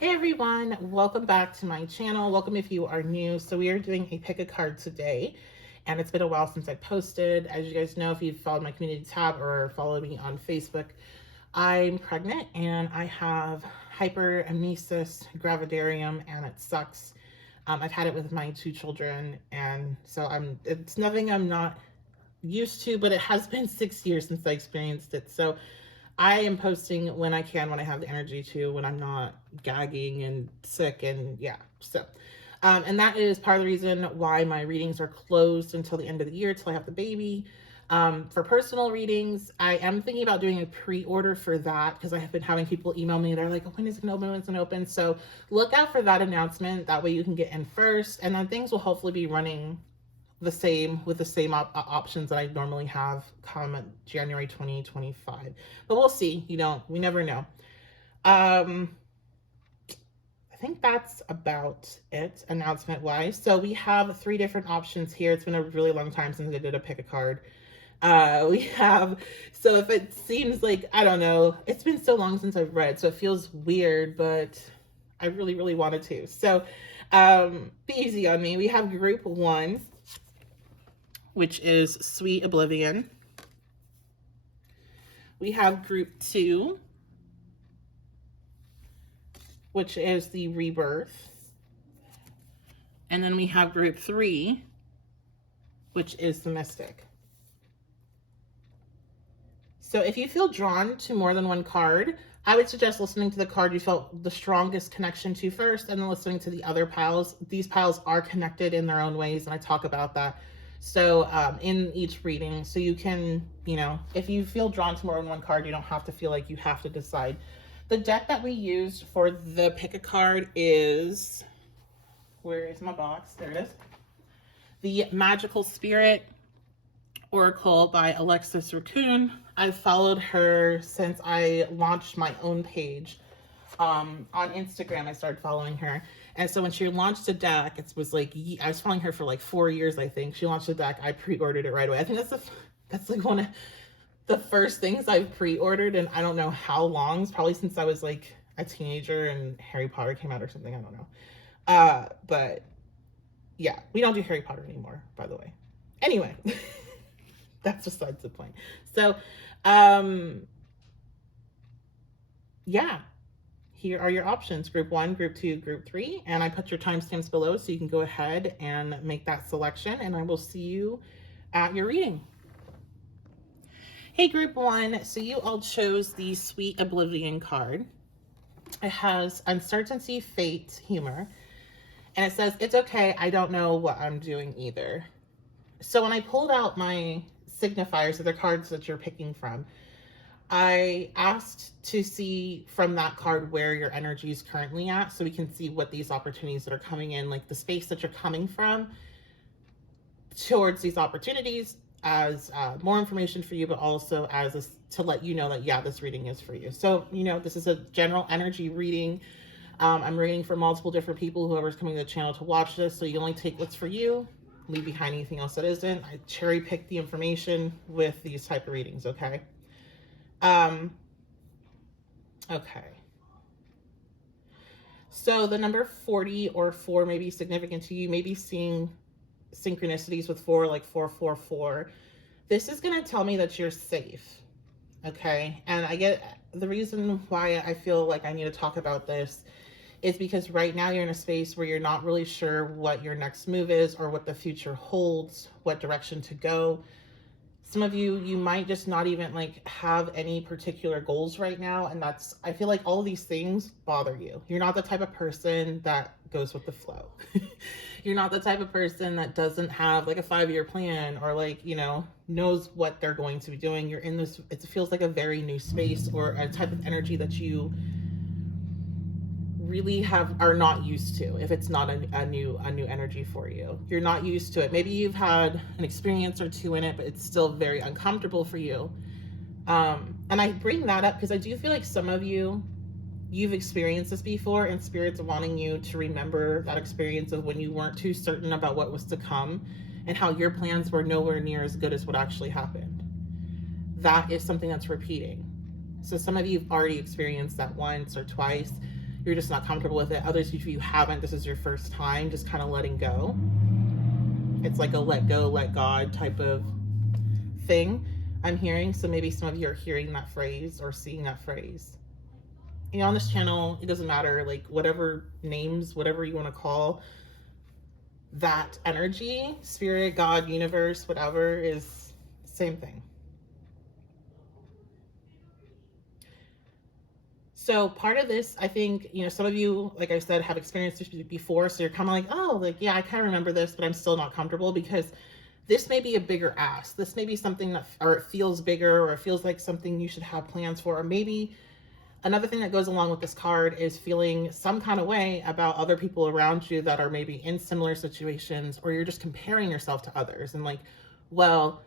Hey everyone, welcome back to my channel. Welcome if you are new. So we are doing a pick a card today, and it's been a while since I posted. As you guys know, if you've followed my community tab or followed me on Facebook, I'm pregnant and I have hyperemesis gravidarium and it sucks. I've had it with my two children, and so it's nothing I'm not used to, but it has been 6 years since I experienced it. So I am posting when I can, when I have the energy to, when I'm not gagging and sick, and yeah. And that is part of the reason why my readings are closed until the end of the year, till I have the baby. For personal readings, I am thinking about doing a pre-order for that because I have been having people email me. They're like, oh, when is it gonna open? When is it gonna open? So look out for that announcement. That way you can get in first, and then things will hopefully be running the same with the same options that I normally have come January 2025. But we'll see. We never know. I think that's about it announcement wise. So we have three different options here. It's been a really long time since I did a pick a card. We have, so if it seems like, I don't know, it's been so long since I've read, so it feels weird, but I really, really wanted to. So be easy on me. We have group one, which is Sweet Oblivion. We have group two, which is the Rebirth. And then we have group three, which is the Mystic. So if you feel drawn to more than one card, I would suggest listening to the card you felt the strongest connection to first, and then listening to the other piles. These piles are connected in their own ways, and I talk about that. So in each reading, so you can, if you feel drawn to more than one card, you don't have to feel like you have to decide. The deck that we used for the pick a card is, where is my box? There it is. The Magical Spirit Oracle by Alexis Raccoon. I've followed her since I launched my own page. On Instagram, I started following her. And so when she launched a deck, it was like, I was following her for like 4 years, I think. She launched a deck, I pre-ordered it right away. I think that's like one of the first things I've pre-ordered, and I don't know how long. It's probably since I was like a teenager and Harry Potter came out or something, I don't know. But yeah, we don't do Harry Potter anymore, by the way. Anyway, that's besides the point. So, yeah. Here are your options, group one, group two, group three, and I put your timestamps below so you can go ahead and make that selection, and I will see you at your reading. Hey, group one, so you all chose the Sweet Oblivion card. It has uncertainty, fate, humor, and it says, it's okay, I don't know what I'm doing either. So when I pulled out my signifiers, so the cards that you're picking from, I asked to see from that card where your energy is currently at, so we can see what these opportunities that are coming in, like the space that you're coming from towards these opportunities, as more information for you, but also as to let you know that, yeah, this reading is for you. So, this is a general energy reading. I'm reading for multiple different people, whoever's coming to the channel to watch this, so you only take what's for you, leave behind anything else that isn't. I cherry pick the information with these type of readings, okay? Okay. So the number 40 or 4 may be significant to you. You may be seeing synchronicities with 4, like 444. This is going to tell me that you're safe. Okay. And I get the reason why I feel like I need to talk about this is because right now you're in a space where you're not really sure what your next move is or what the future holds, what direction to go. Some of you might just not even like have any particular goals right now. And I feel like all of these things bother you. You're not the type of person that goes with the flow. You're not the type of person that doesn't have like a 5-year plan or like, knows what they're going to be doing. You're in this, it feels like a very new space or a type of energy that you really are not used to. If it's not a new energy for you, you're not used to it. Maybe you've had an experience or two in it, but it's still very uncomfortable for you. And I bring that up because I do feel like some of you've experienced this before, and spirit's wanting you to remember that experience of when you weren't too certain about what was to come and how your plans were nowhere near as good as what actually happened. That is something that's repeating. So some of you have already experienced that once or twice. you're just not comfortable with it. Others of you haven't, this is your first time, just kind of letting go. It's like a let go, let God type of thing I'm hearing. So maybe some of you are hearing that phrase or seeing that phrase. You know, on this channel, it doesn't matter, like whatever names, whatever you want to call that energy, spirit, God, universe, whatever, is the same thing. So part of this, I think, you know, some of you, like I said, have experienced this before. So you're kind of like, oh, like, yeah, I kind of remember this, but I'm still not comfortable because this may be a bigger ask. This may be something that, or it feels bigger, or it feels like something you should have plans for. Or maybe another thing that goes along with this card is feeling some kind of way about other people around you that are maybe in similar situations, or you're just comparing yourself to others and like, well,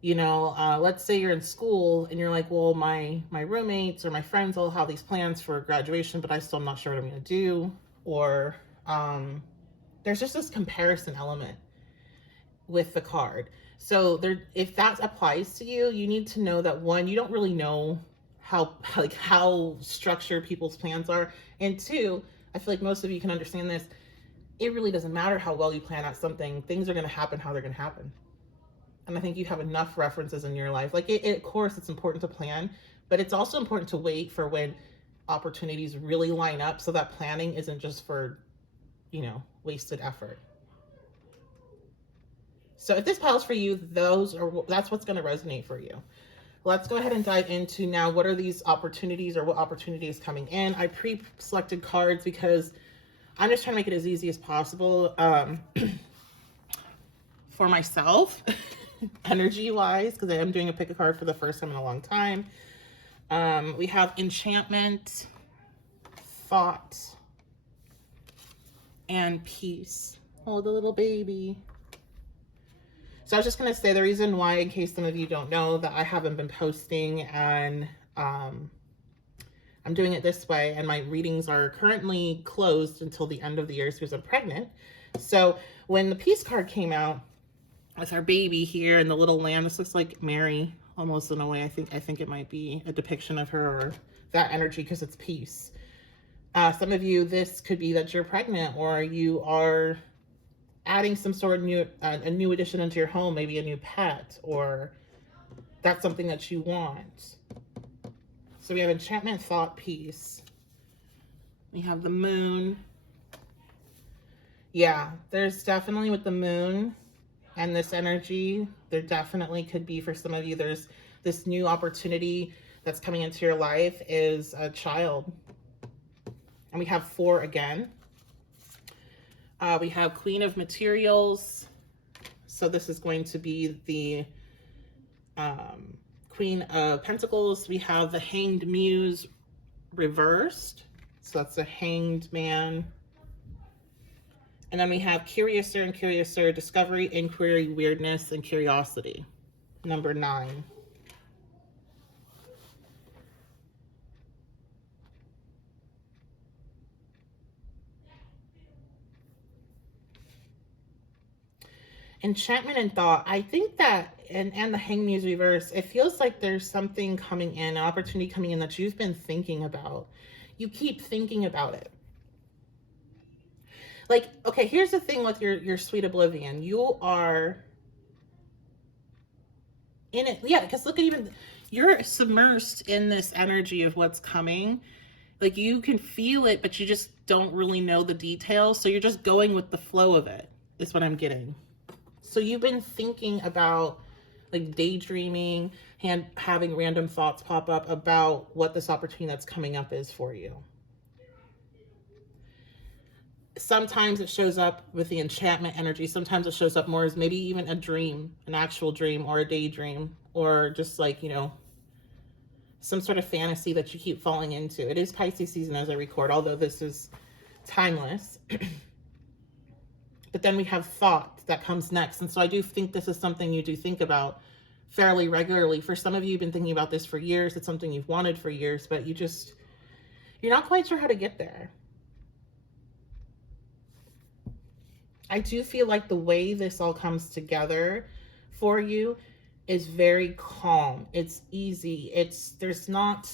you know, let's say you're in school and you're like, well, my roommates or my friends all have these plans for graduation, but I still am not sure what I'm going to do. Or there's just this comparison element with the card. So there, if that applies to you, you need to know that, one, you don't really know how structured people's plans are, and two, I feel like most of you can understand this. It really doesn't matter how well you plan out something. Things are going to happen how they're going to happen. And I think you have enough references in your life. Like, of course, it's important to plan, but it's also important to wait for when opportunities really line up, so that planning isn't just for, you know, wasted effort. So if this pile's for you, that's what's going to resonate for you. Let's go ahead and dive into now, what are these opportunities, or what opportunity is coming in? I pre-selected cards because I'm just trying to make it as easy as possible for myself, energy-wise, because I am doing a pick a card for the first time in a long time. We have enchantment, thought, and peace. Oh, the little baby. So I was just going to say the reason why, in case some of you don't know, that I haven't been posting, and I'm doing it this way, and my readings are currently closed until the end of the year because I'm pregnant. So when the peace card came out with our baby here and the little lamb, this looks like Mary almost in a way. I think it might be a depiction of her, or that energy, because it's peace. Some of you, this could be that you're pregnant, or you are adding some sort of a new addition into your home, maybe a new pet, or that's something that you want. So we have enchantment, thought, peace. We have the moon. Yeah, there's definitely, with the moon and this energy, there definitely could be, for some of you, there's this new opportunity that's coming into your life is a child. And we have 4 again. We have Queen of Materials. So this is going to be the Queen of Pentacles. We have the Hanged Muse reversed. So that's a hanged man. And then we have Curiouser and Curiouser, Discovery, Inquiry, Weirdness, and Curiosity. Number 9. Enchantment and thought. I think that, and the Hanged Muse reverse, it feels like there's something coming in, an opportunity coming in that you've been thinking about. You keep thinking about it. Like, okay, here's the thing with your sweet oblivion. You are in it. Yeah, because look at, even, you're submersed in this energy of what's coming. Like, you can feel it, but you just don't really know the details. So you're just going with the flow of it, is what I'm getting. So you've been thinking about, like, daydreaming and having random thoughts pop up about what this opportunity that's coming up is for you. Sometimes it shows up with the enchantment energy. Sometimes it shows up more as maybe even a dream, an actual dream, or a daydream, or just like, you know, some sort of fantasy that you keep falling into. It is Pisces season as I record, although this is timeless. But then we have thought that comes next. And so I do think this is something you do think about fairly regularly. For some of you, you've been thinking about this for years. It's something you've wanted for years, but you're not quite sure how to get there. I do feel like the way this all comes together for you is very calm. It's easy. There's not,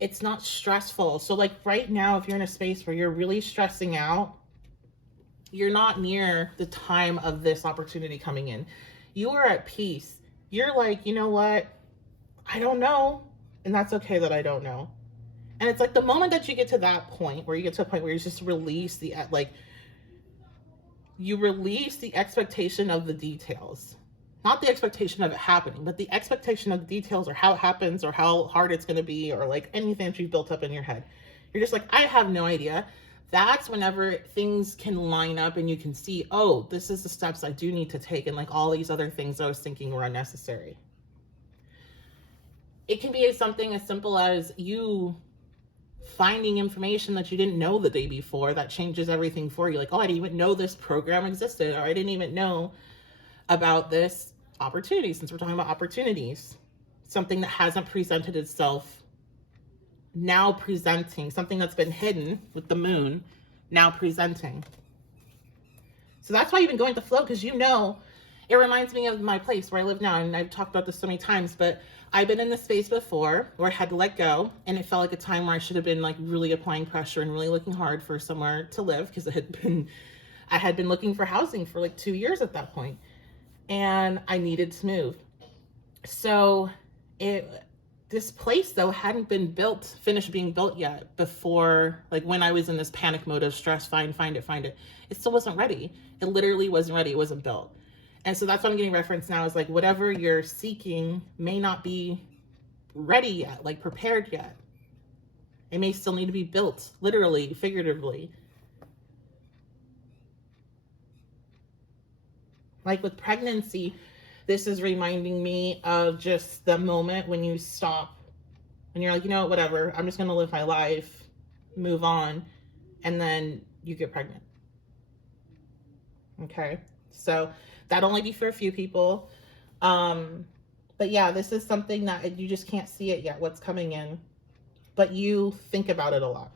it's not stressful. So like right now, if you're in a space where you're really stressing out, you're not near the time of this opportunity coming in. You are at peace. You're like, you know what? I don't know. And that's okay that I don't know. And it's like the moment that you get to that point, where you get to a point where you just release the, like, you release the expectation of the details. Not the expectation of it happening, but the expectation of the details, or how it happens, or how hard it's going to be, or like anything that you've built up in your head. You're just like, I have no idea. That's whenever things can line up and you can see, oh, this is the steps I do need to take. And like all these other things I was thinking were unnecessary. It can be something as simple as you finding information that you didn't know the day before that changes everything for you. Like, oh, I didn't even know this program existed, or I didn't even know about this opportunity, since we're talking about opportunities. Something that hasn't presented itself, now presenting. Something that's been hidden with the moon, now presenting. So that's why you've been going to flow, because you know, it reminds me of my place where I live now. And I've talked about this so many times, but I've been in this space before where I had to let go. And it felt like a time where I should have been like really applying pressure and really looking hard for somewhere to live, because I had been looking for housing for like 2 years at that point. And I needed to move. So this place though hadn't been finished being built yet before, like when I was in this panic mode of stress, find it. It still wasn't ready. It literally wasn't ready. It wasn't built. And so that's what I'm getting referenced now, is like whatever you're seeking may not be ready yet, like prepared yet. It may still need to be built, literally, figuratively. Like with pregnancy, this is reminding me of just the moment when you stop and you're like, you know what, whatever, I'm just going to live my life, move on, and then you get pregnant. Okay. So that'll only be for a few people. But yeah, this is something that you just can't see it yet, what's coming in, but you think about it a lot.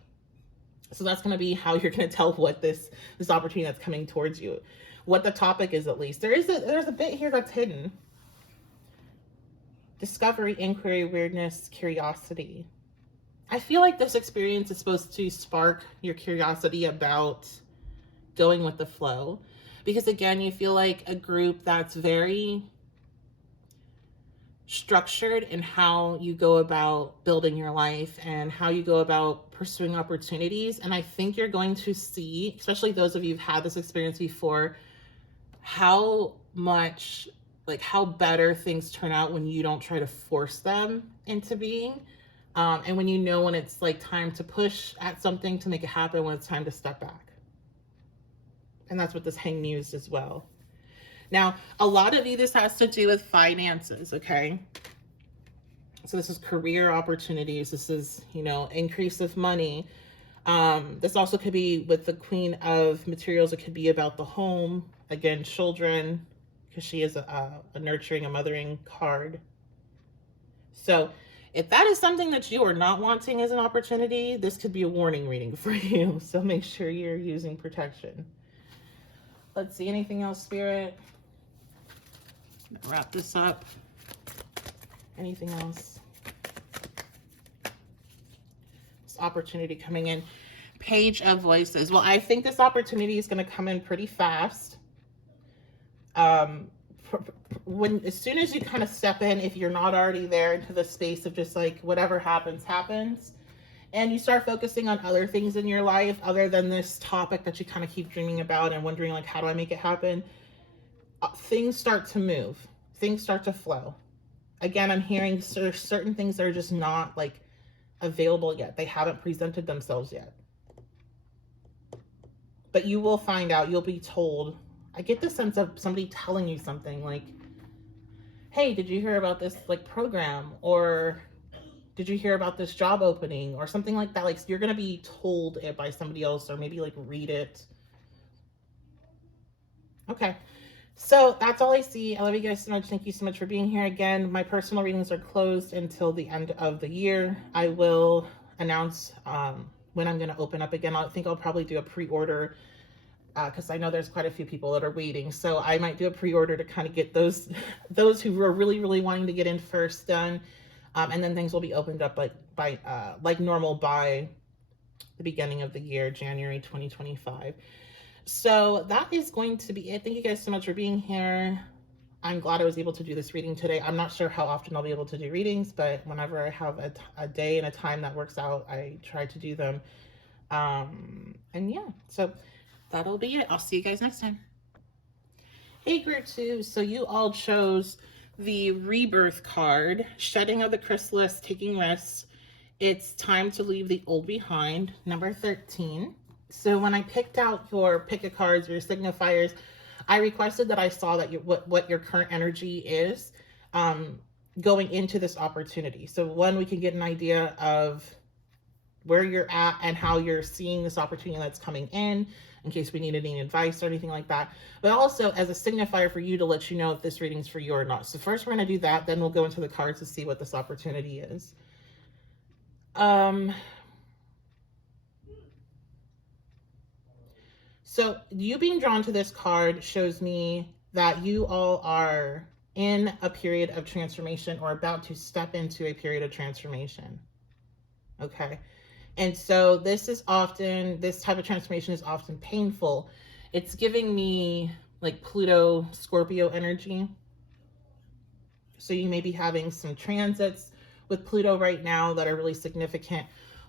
So that's going to be how you're going to tell what this opportunity that's coming towards you, what the topic is. At least there's a bit here that's hidden. Discovery, inquiry, weirdness, curiosity. I feel like this experience is supposed to spark your curiosity about going with the flow, because again, you feel like a group that's very structured in how you go about building your life and how you go about pursuing opportunities. And I think you're going to see, especially those of you who've had this experience before, how much, like how better things turn out when you don't try to force them into being. And when you know when it's like time to push at something to make it happen, when it's time to step back. And that's what this hang used as well. Now, a lot of you, this has to do with finances, okay? So this is career opportunities. This is, increase of money. This also could be with the Queen of Materials. It could be about the home. Again, children, because she is a nurturing, a mothering card. So if that is something that you are not wanting as an opportunity, this could be a warning reading for you. So make sure you're using protection. Let's see, anything else, Spirit? Wrap this up. Anything else? This opportunity coming in. Page of Voices. Well, I think this opportunity is going to come in pretty fast. As soon as you kind of step in, if you're not already there, into the space of just like whatever happens, and you start focusing on other things in your life other than this topic that you kind of keep dreaming about and wondering like, how do I make it happen? Things start to move. Things start to flow. Again, I'm hearing certain things that are just not like available yet. They haven't presented themselves yet. But you will find out. You'll be told. I get the sense of somebody telling you something like, hey, did you hear about this like program? Or did you hear about this job opening? Or something like that. Like you're going to be told it by somebody else, or maybe like read it. Okay. So that's all I see. I love you guys so much. Thank you so much for being here. Again, my personal readings are closed until the end of the year. I will announce when I'm going to open up again. I think I'll probably do a pre-order because I know there's quite a few people that are waiting. So I might do a pre-order to kind of get those who are really, really wanting to get in first done. And then things will be opened up like normal by the beginning of the year, January 2025. So that is going to be it. Thank you guys so much for being here. I'm glad I was able to do this reading today. I'm not sure how often I'll be able to do readings, but whenever I have a day and a time that works out, I try to do them. And yeah, so that'll be it. I'll see you guys next time. Hey, group 2. So you all chose the rebirth card, shedding of the chrysalis, taking risks. It's time to leave the old behind, number 13. So when I picked out your pick a cards, your signifiers, I requested that I saw that what your current energy is going into this opportunity. So one, we can get an idea of where you're at and how you're seeing this opportunity that's coming in case we need any advice or anything like that. But also as a signifier for you to let you know if this reading's for you or not. So first we're going to do that, then we'll go into the cards to see what this opportunity is. So you being drawn to this card shows me that you all are in a period of transformation or about to step into a period of transformation. Okay. And so this type of transformation is often painful. It's giving me like Pluto, Scorpio energy. So you may be having some transits with Pluto right now that are really significant,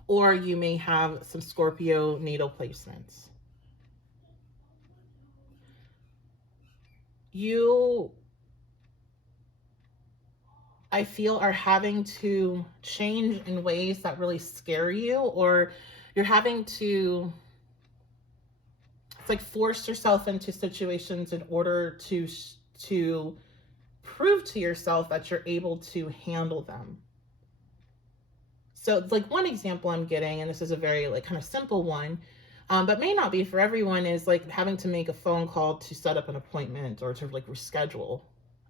or you may have some Scorpio natal placements. You, I feel, are having to change in ways that really scare you, or you're having to, it's like force yourself into situations in order to prove to yourself that you're able to handle them. So like one example I'm getting, and this is a very like kind of simple one, but may not be for everyone, is like having to make a phone call to set up an appointment or to like reschedule.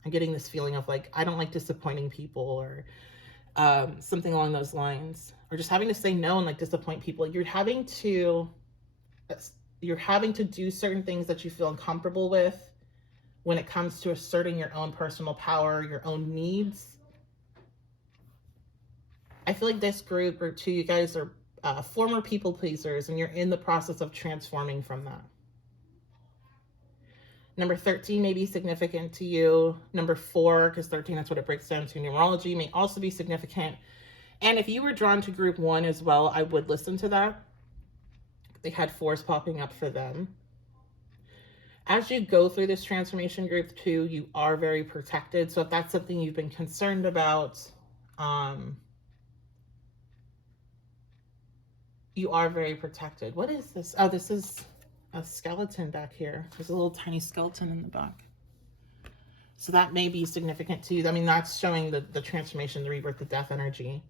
I'm getting this feeling of like, I don't like disappointing people, or something along those lines, or just having to say no and like disappoint people. You're having to do certain things that you feel uncomfortable with when it comes to asserting your own personal power, your own needs. I feel like this group or two, you guys are former people pleasers, and you're in the process of transforming from that. Number 13 may be significant to you. Number 4, because 13, that's what it breaks down to numerology, may also be significant. And if you were drawn to group 1 as well, I would listen to that. They had 4s popping up for them. As you go through this transformation, group 2, you are very protected. So if that's something you've been concerned about, you are very protected. What is this? Oh, this is a skeleton back here. There's a little tiny skeleton in the back. So that may be significant to you. I mean, that's showing the transformation, the rebirth, the death energy.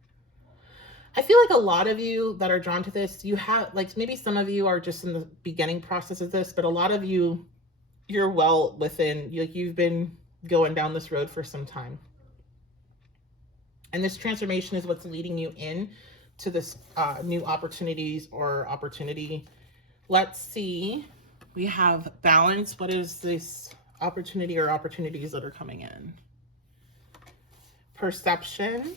I feel like a lot of you that are drawn to this, you have, like, maybe some of you are just in the beginning process of this, but a lot of you, you're well within, you've been going down this road for some time. And this transformation is what's leading you in to this new opportunities or opportunity. Let's see. We have balance. What is this opportunity or opportunities that are coming in? Perception.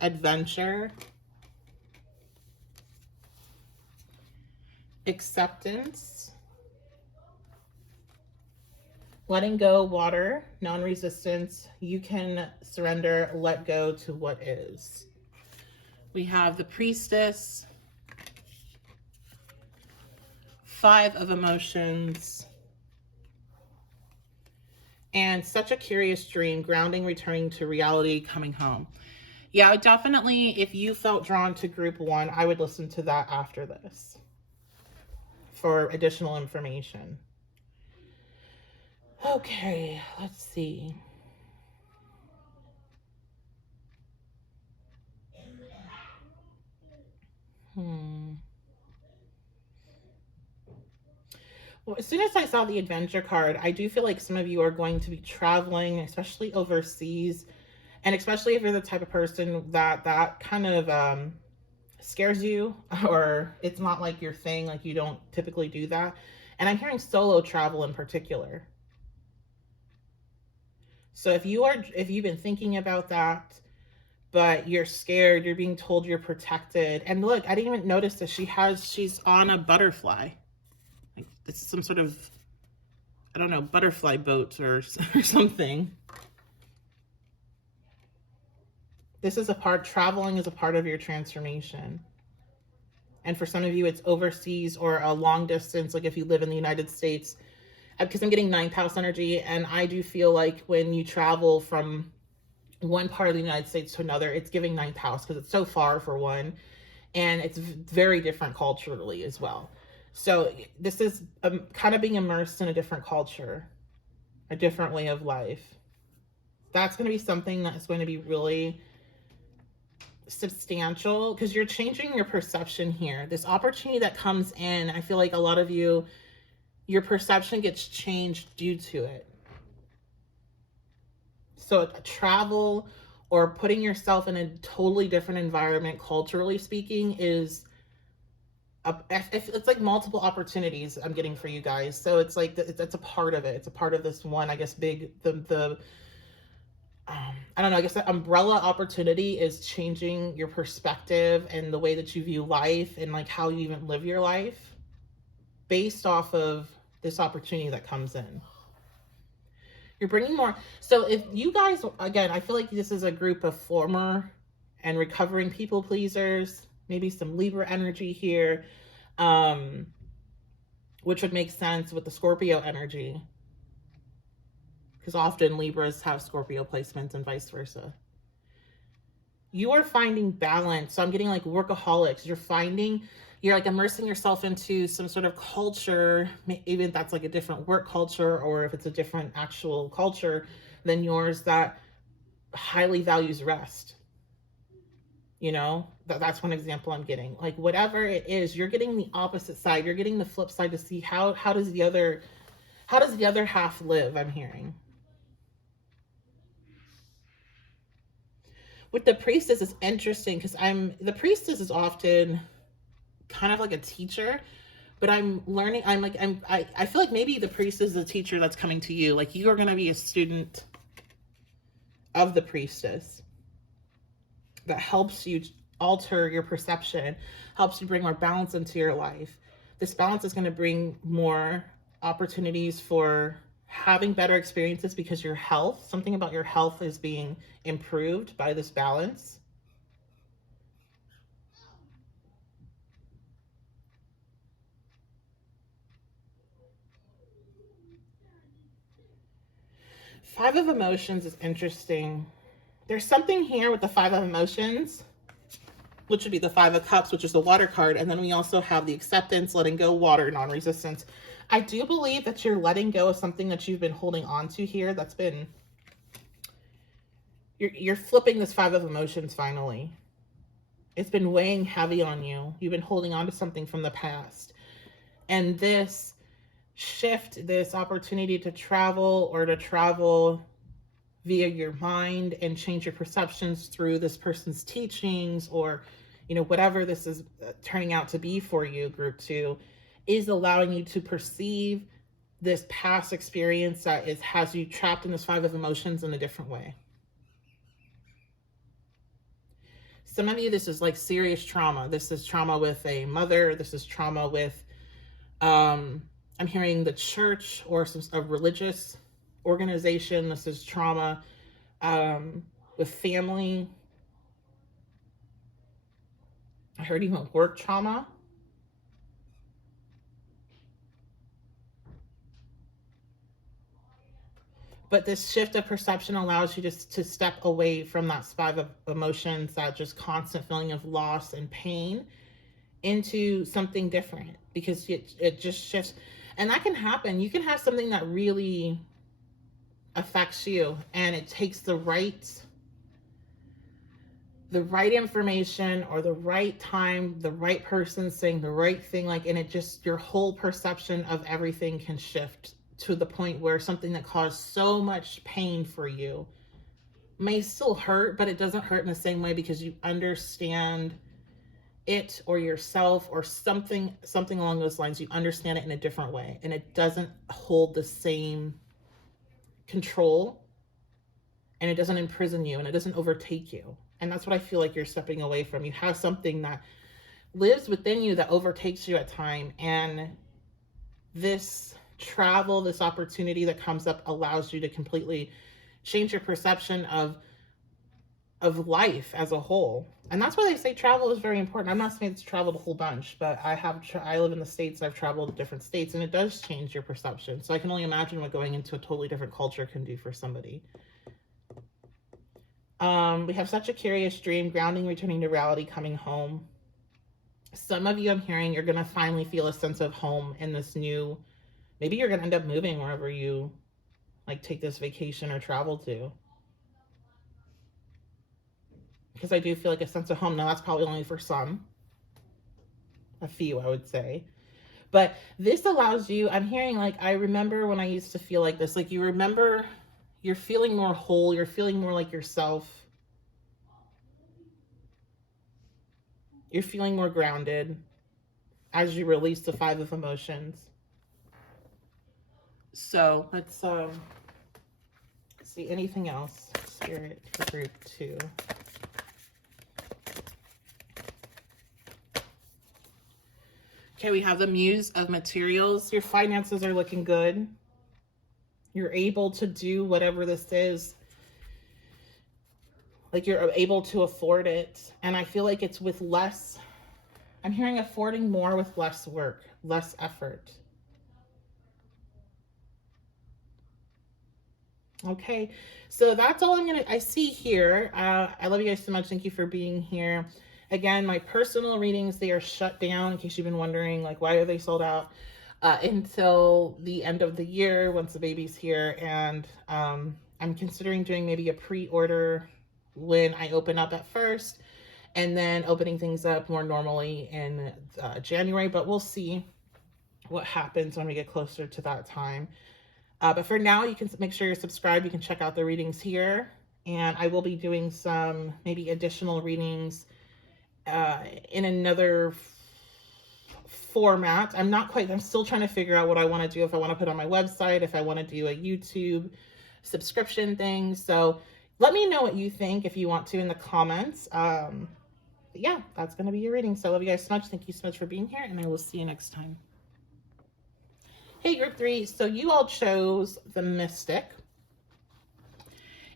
Adventure. Acceptance. Letting go, water, non-resistance. You can surrender, let go to what is. We have the priestess, 5 of emotions, and such a curious dream, grounding, returning to reality, coming home. Yeah, definitely, if you felt drawn to group 1, I would listen to that after this for additional information. Okay, let's see. Well, as soon as I saw the adventure card, I do feel like some of you are going to be traveling, especially overseas. And especially if you're the type of person that kind of scares you, or it's not like your thing, like you don't typically do that. And I'm hearing solo travel in particular. So if you've been thinking about that, but you're scared, you're being told you're protected. And look, I didn't even notice that she's on a butterfly. Like this is some sort of, I don't know, butterfly boat or something. This is a part, traveling is a part of your transformation. And for some of you, it's overseas or a long distance, like if you live in the United States, because I'm getting ninth house energy. And I do feel like when you travel from one part of the United States to another, it's giving ninth house because it's so far for one. And it's very different culturally as well. So this is kind of being immersed in a different culture, a different way of life. That's going to be something that's going to be really substantial because you're changing your perception here. This opportunity that comes in, I feel like a lot of you, your perception gets changed due to it. So travel or putting yourself in a totally different environment, culturally speaking, is it's like multiple opportunities I'm getting for you guys. So it's like it's a part of it. It's a part of this one, I guess, big the I don't know, I guess the umbrella opportunity is changing your perspective and the way that you view life and like how you even live your life based off of this opportunity that comes in. You're bringing more. So if you guys, again, I feel like this is a group of former and recovering people pleasers, maybe some Libra energy here, which would make sense with the Scorpio energy, because often Libras have Scorpio placements and vice versa. You are finding balance. So I'm getting like workaholics. You're like immersing yourself into some sort of culture, even if that's like a different work culture or if it's a different actual culture than yours that highly values rest. You know, that's one example I'm getting. Like whatever it is, you're getting the opposite side. You're getting the flip side to see how does the other half live, I'm hearing. With the priestess is interesting because the priestess is often kind of like a teacher, but I'm learning, I feel like maybe the priestess is a teacher that's coming to you. Like you are going to be a student of the priestess that helps you alter your perception, helps you bring more balance into your life. This balance is going to bring more opportunities for having better experiences because your health, something about your health is being improved by this balance. Five of Emotions is interesting. There's something here with the Five of Emotions, which would be the Five of Cups, which is the water card. And then we also have the acceptance, letting go, water, non-resistance. I do believe that you're letting go of something that you've been holding on to here. That's been, you're flipping this Five of Emotions finally. It's been weighing heavy on you. You've been holding on to something from the past. And this shift, this opportunity to travel via your mind and change your perceptions through this person's teachings or, you know, whatever this is turning out to be for you, group 2, is allowing you to perceive this past experience that has you trapped in this Five of Emotions in a different way. Some of you, this is like serious trauma. This is trauma with a mother. This is trauma with, I'm hearing the church or a religious organization. This is trauma with family. I heard even work trauma. But this shift of perception allows you to step away from that Five of Emotions, that just constant feeling of loss and pain, into something different, because it just shifts. And that can happen. You can have something that really affects you and it takes the right information or the right time, the right person saying the right thing, like, and it just, your whole perception of everything can shift to the point where something that caused so much pain for you may still hurt, but it doesn't hurt in the same way because you understand it or yourself or something along those lines. You understand it in a different way and it doesn't hold the same control and it doesn't imprison you and it doesn't overtake you. And that's what I feel like you're stepping away from. You have something that lives within you that overtakes you at time, and this travel, this opportunity that comes up allows you to completely change your perception of life as a whole. And that's why they say travel is very important. I'm not saying it's traveled a whole bunch, but I live in the States. I've traveled to different states, and it does change your perception. So I can only imagine what going into a totally different culture can do for somebody. We have such a curious dream, grounding, returning to reality, coming home. Some of you, I'm hearing, you're going to finally feel a sense of home in this new, maybe you're going to end up moving wherever you like take this vacation or travel to. Because I do feel like a sense of home. Now that's probably only for some, a few, I would say. But this allows you, I'm hearing like, I remember when I used to feel like this, like you remember, you're feeling more whole, you're feeling more like yourself. You're feeling more grounded as you release the 5 of emotions. So let's see anything else. Spirit for group 2. Okay, we have the Muse of Materials. Your finances are looking good. You're able to do whatever this is. Like you're able to afford it. And I feel like it's with less, I'm hearing affording more with less work, less effort. Okay, so that's all I see here. I love you guys so much. Thank you for being here. Again, my personal readings, they are shut down in case you've been wondering, like, why are they sold out? Until the end of the year once the baby's here. And I'm considering doing maybe a pre-order when I open up at first, and then opening things up more normally in January. But we'll see what happens when we get closer to that time. But for now, you can make sure you're subscribed. You can check out the readings here. And I will be doing some maybe additional readings in another format. I'm still trying to figure out what I want to do. If I want to put on my website, if I want to do a YouTube subscription thing. So let me know what you think if you want to in the comments. Yeah, that's going to be your reading. So I love you guys so much. Thank you so much for being here, and I will see you next time. Hey, group 3. So you all chose the Mystic,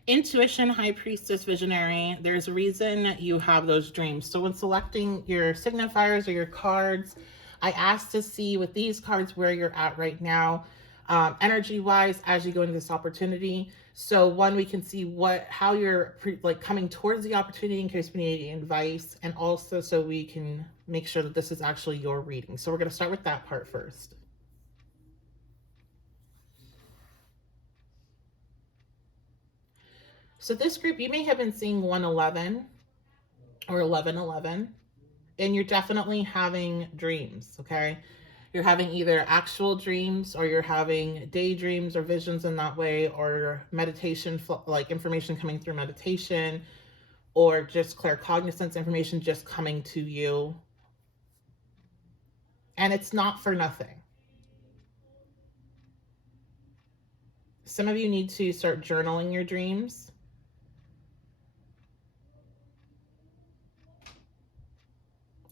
Intuition, High Priestess, Visionary. There's a reason you have those dreams. So when selecting your signifiers or your cards, I asked to see with these cards where you're at right now, energy-wise, as you go into this opportunity. So one, we can see how you're coming towards the opportunity in case we need any advice, and also so we can make sure that this is actually your reading. So we're going to start with that part first. So this group, you may have been seeing 111 or 1111, and you're definitely having dreams, okay? You're having either actual dreams, or you're having daydreams or visions in that way, or meditation, like information coming through meditation, or just claircognizance information just coming to you. And it's not for nothing. Some of you need to start journaling your dreams.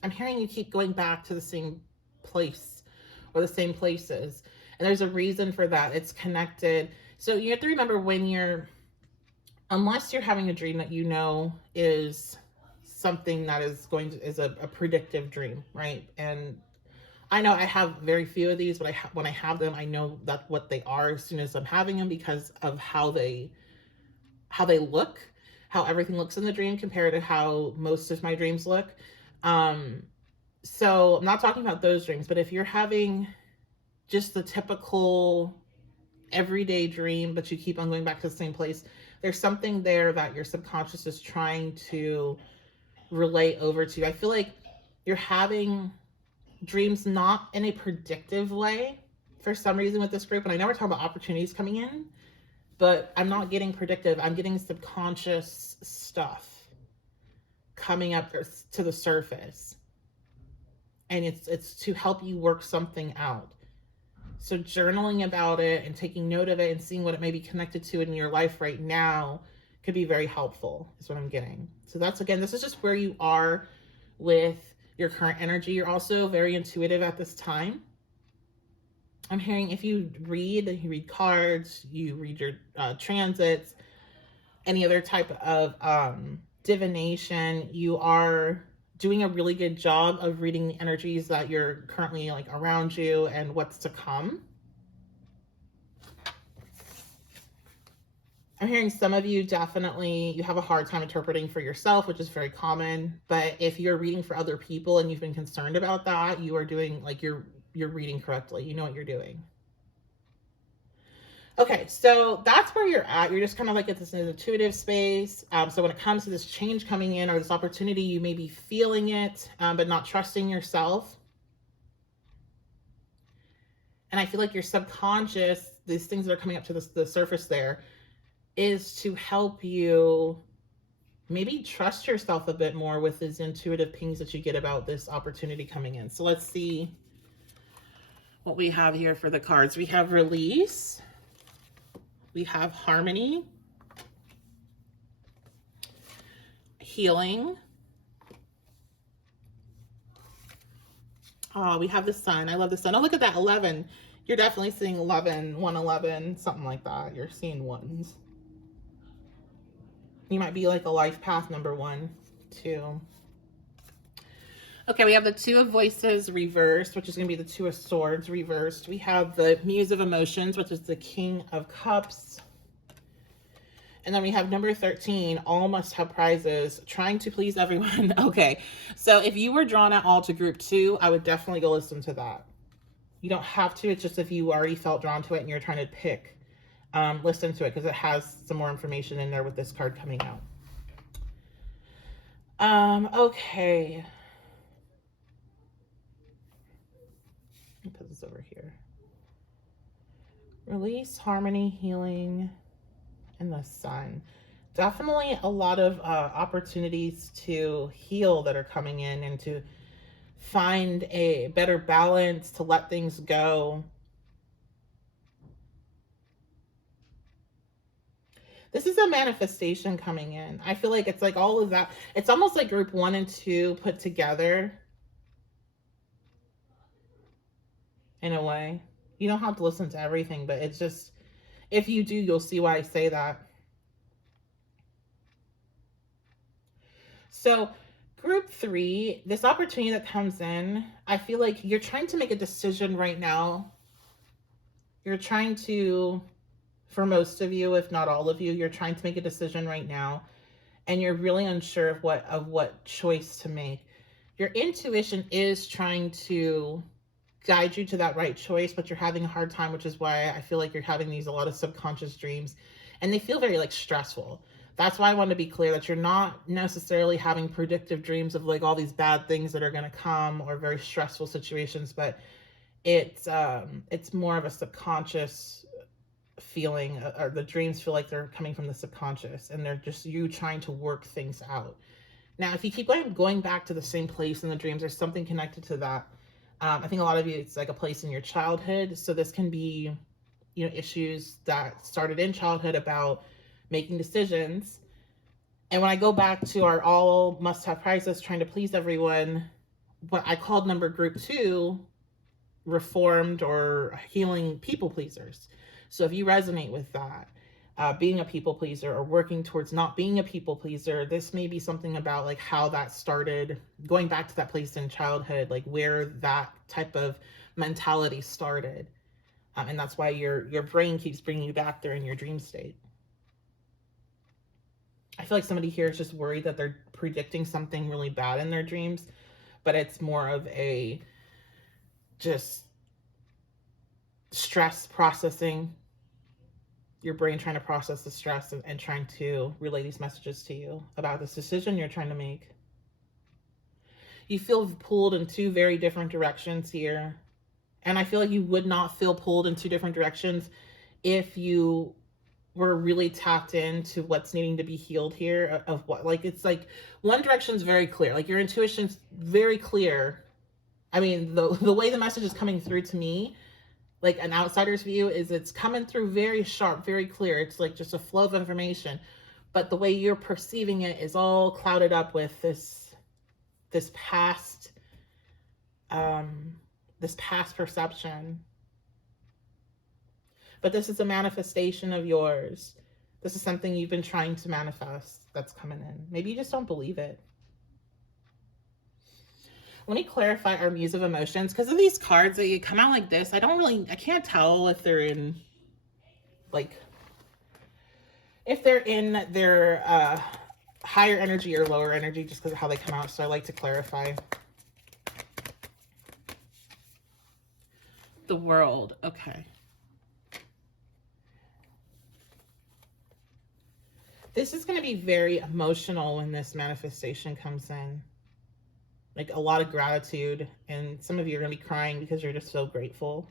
I'm hearing you keep going back to the same place or the same places. And there's a reason for that. It's connected. So you have to remember unless you're having a dream that you know is something that is a predictive dream, right? And I know I have very few of these, but when I have them, I know that what they are as soon as I'm having them, because of how they look, how everything looks in the dream compared to how most of my dreams look. So I'm not talking about those dreams, but if you're having just the typical everyday dream, but you keep on going back to the same place, there's something there that your subconscious is trying to relay over to you. I feel like you're having dreams not in a predictive way for some reason with this group. And I know we're talking about opportunities coming in, but I'm not getting predictive. I'm getting subconscious stuff coming up to the surface, and it's to help you work something out. So journaling about it and taking note of it and seeing what it may be connected to in your life right now could be very helpful, is what I'm getting. So that's, again, this is just where you are with your current energy. You're also very intuitive at this time. I'm hearing if you read cards, you read your transits, any other type of divination, you are doing a really good job of reading the energies that you're currently like around you and what's to come. I'm hearing some of you definitely, you have a hard time interpreting for yourself, which is very common. But if you're reading for other people and you've been concerned about that, you are doing, like, you're reading correctly. You know what you're doing. Okay, so that's where you're at. You're just kind of like at this intuitive space. So when it comes to this change coming in or this opportunity, you may be feeling it, but not trusting yourself. And I feel like your subconscious, these things that are coming up to the surface there, is to help you maybe trust yourself a bit more with these intuitive pings that you get about this opportunity coming in. So let's see what we have here for the cards. We have release. We have harmony. Healing. Oh, we have the sun. I love the sun. Oh, look at that, 11. You're definitely seeing 11, 111, something like that. You're seeing ones. You might be like a life path number 1, 2. Okay, we have the Two of Voices reversed, which is going to be the Two of Swords reversed. We have the Muse of Emotions, which is the King of Cups. And then we have number 13, all must have prizes, trying to please everyone. Okay, so if you were drawn at all to group 2, I would definitely go listen to that. You don't have to. It's just if you already felt drawn to it and you're trying to pick, listen to it because it has some more information in there with this card coming out. Okay. Let me put this over here. Release, harmony, healing, and the sun. Definitely a lot of opportunities to heal that are coming in and to find a better balance, to let things go. This is a manifestation coming in. I feel like it's like all of that. It's almost like group 1 and 2 put together in a way. You don't have to listen to everything, but it's just, if you do, you'll see why I say that. So group 3, this opportunity that comes in, I feel like you're trying to make a decision right now. You're trying to, for most of you, if not all of you, you're trying to make a decision right now, and you're really unsure of what choice to make. Your intuition is trying to guide you to that right choice, but you're having a hard time, which is why I feel like you're having a lot of subconscious dreams, and they feel very like stressful. That's why I want to be clear that you're not necessarily having predictive dreams of like all these bad things that are going to come or very stressful situations, but it's more of a subconscious feeling, or the dreams feel like they're coming from the subconscious and they're just you trying to work things out. Now, if you keep going back to the same place in the dreams, there's something connected to that. I think a lot of you, it's like a place in your childhood. So this can be, issues that started in childhood about making decisions. And when I go back to our all must have prizes, trying to please everyone, what I called number group 2, reformed or healing people pleasers. So if you resonate with that, being a people pleaser or working towards not being a people pleaser, this may be something about like how that started, going back to that place in childhood, like where that type of mentality started. And that's why your brain keeps bringing you back there in your dream state. I feel like somebody here is just worried that they're predicting something really bad in their dreams, but it's more of a just stress processing, your brain trying to process the stress and trying to relay these messages to you about this decision you're trying to make. You feel pulled in 2 very different directions here. And I feel like you would not feel pulled in 2 different directions if you were really tapped into what's needing to be healed here, of what, like, it's like one direction's very clear, like your intuition's very clear. I mean, the way the message is coming through to me, like an outsider's view, is it's coming through very sharp, very clear. It's like just a flow of information. but the way you're perceiving it is all clouded up with this past perception. But this is a manifestation of yours. This is something you've been trying to manifest that's coming in. Maybe you just don't believe it. Let me clarify our Muse of Emotions. Because of these cards that come out like this, I can't tell if they're in, like, if they're in their higher energy or lower energy, just because of how they come out. So I like to clarify. The World. Okay. This is going to be very emotional when this manifestation comes in. Like a lot of gratitude, and some of you are going to be crying because you're just so grateful.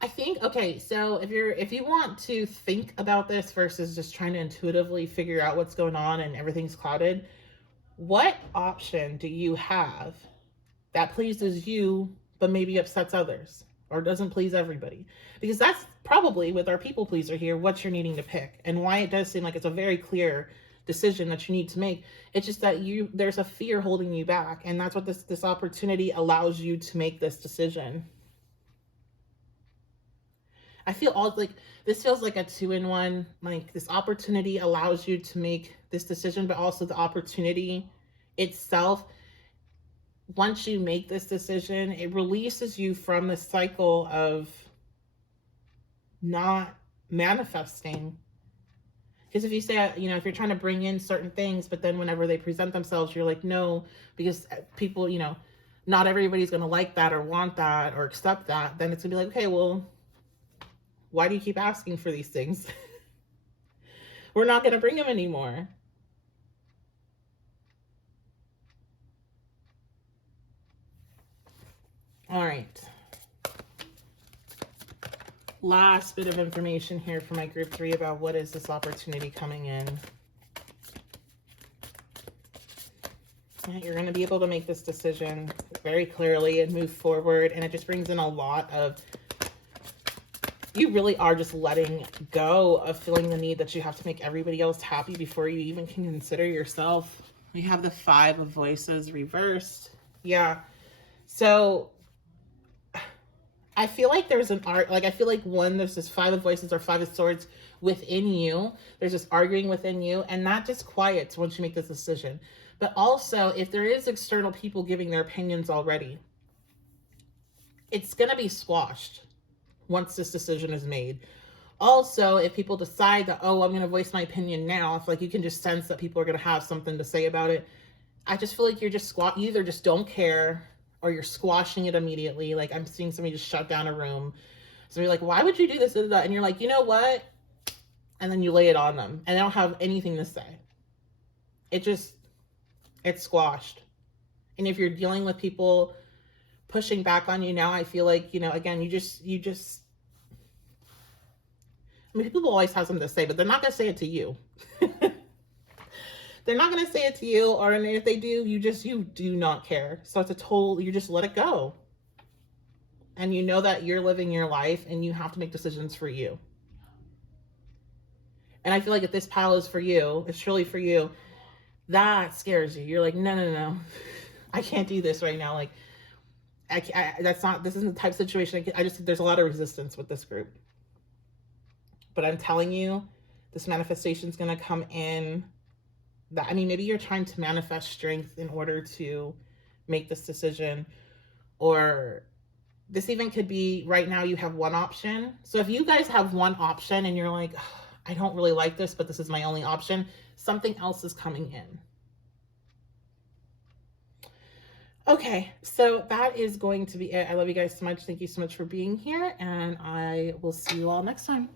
I think, okay, so if you want to think about this versus just trying to intuitively figure out what's going on and everything's clouded, what option do you have that pleases you but maybe upsets others or doesn't please everybody? Because that's probably, with our people pleaser here, what you're needing to pick, and why it does seem like it's a very clear decision that you need to make. It's just that there's a fear holding you back, and that's what this opportunity allows you to make this decision. I feel this feels like a 2-in-1. Like, this opportunity allows you to make this decision, but also the opportunity itself, once you make this decision, it releases you from the cycle of not manifesting. Because if you say, if you're trying to bring in certain things, but then whenever they present themselves, you're like, no, because people, not everybody's going to like that or want that or accept that, then it's going to be like, okay, well, why do you keep asking for these things? We're not going to bring them anymore. All right. Last bit of information here for my group 3 about what is this opportunity coming in. You're going to be able to make this decision very clearly and move forward. And it just brings in a lot of, you really are just letting go of feeling the need that you have to make everybody else happy before you even can consider yourself. We have the 5 of Voices reversed. Yeah. So I feel like there's an art, like I feel like there's this 5 of Voices or 5 of Swords within you. There's this arguing within you, and that just quiets once you make this decision. But also, if there is external people giving their opinions already, it's going to be squashed once this decision is made. Also, if people decide that, oh, I'm going to voice my opinion now, it's like you can just sense that people are going to have something to say about it. I just feel like you're just you either just don't care, or you're squashing it immediately. Like, I'm seeing somebody just shut down a room. So you're like, why would you do this? And you're like, you know what? And then you lay it on them, and they don't have anything to say. It's squashed. And if you're dealing with people pushing back on you now, I feel like, again, you just, I mean, people always have something to say, but they're not going to say it to you. They're not going to say it to you, or if they do, you do not care. So it's you just let it go. And you know that you're living your life and you have to make decisions for you. And I feel like if this pile is for you, it's truly for you, that scares you. You're like, no. I can't do this right now. Like, this isn't the type of situation. There's a lot of resistance with this group. But I'm telling you, this manifestation is going to come in. Maybe you're trying to manifest strength in order to make this decision, or this even could be right now you have one option. So if you guys have one option and you're like, oh, I don't really like this, but this is my only option, something else is coming in. Okay, so that is going to be it. I love you guys so much. Thank you so much for being here, and I will see you all next time.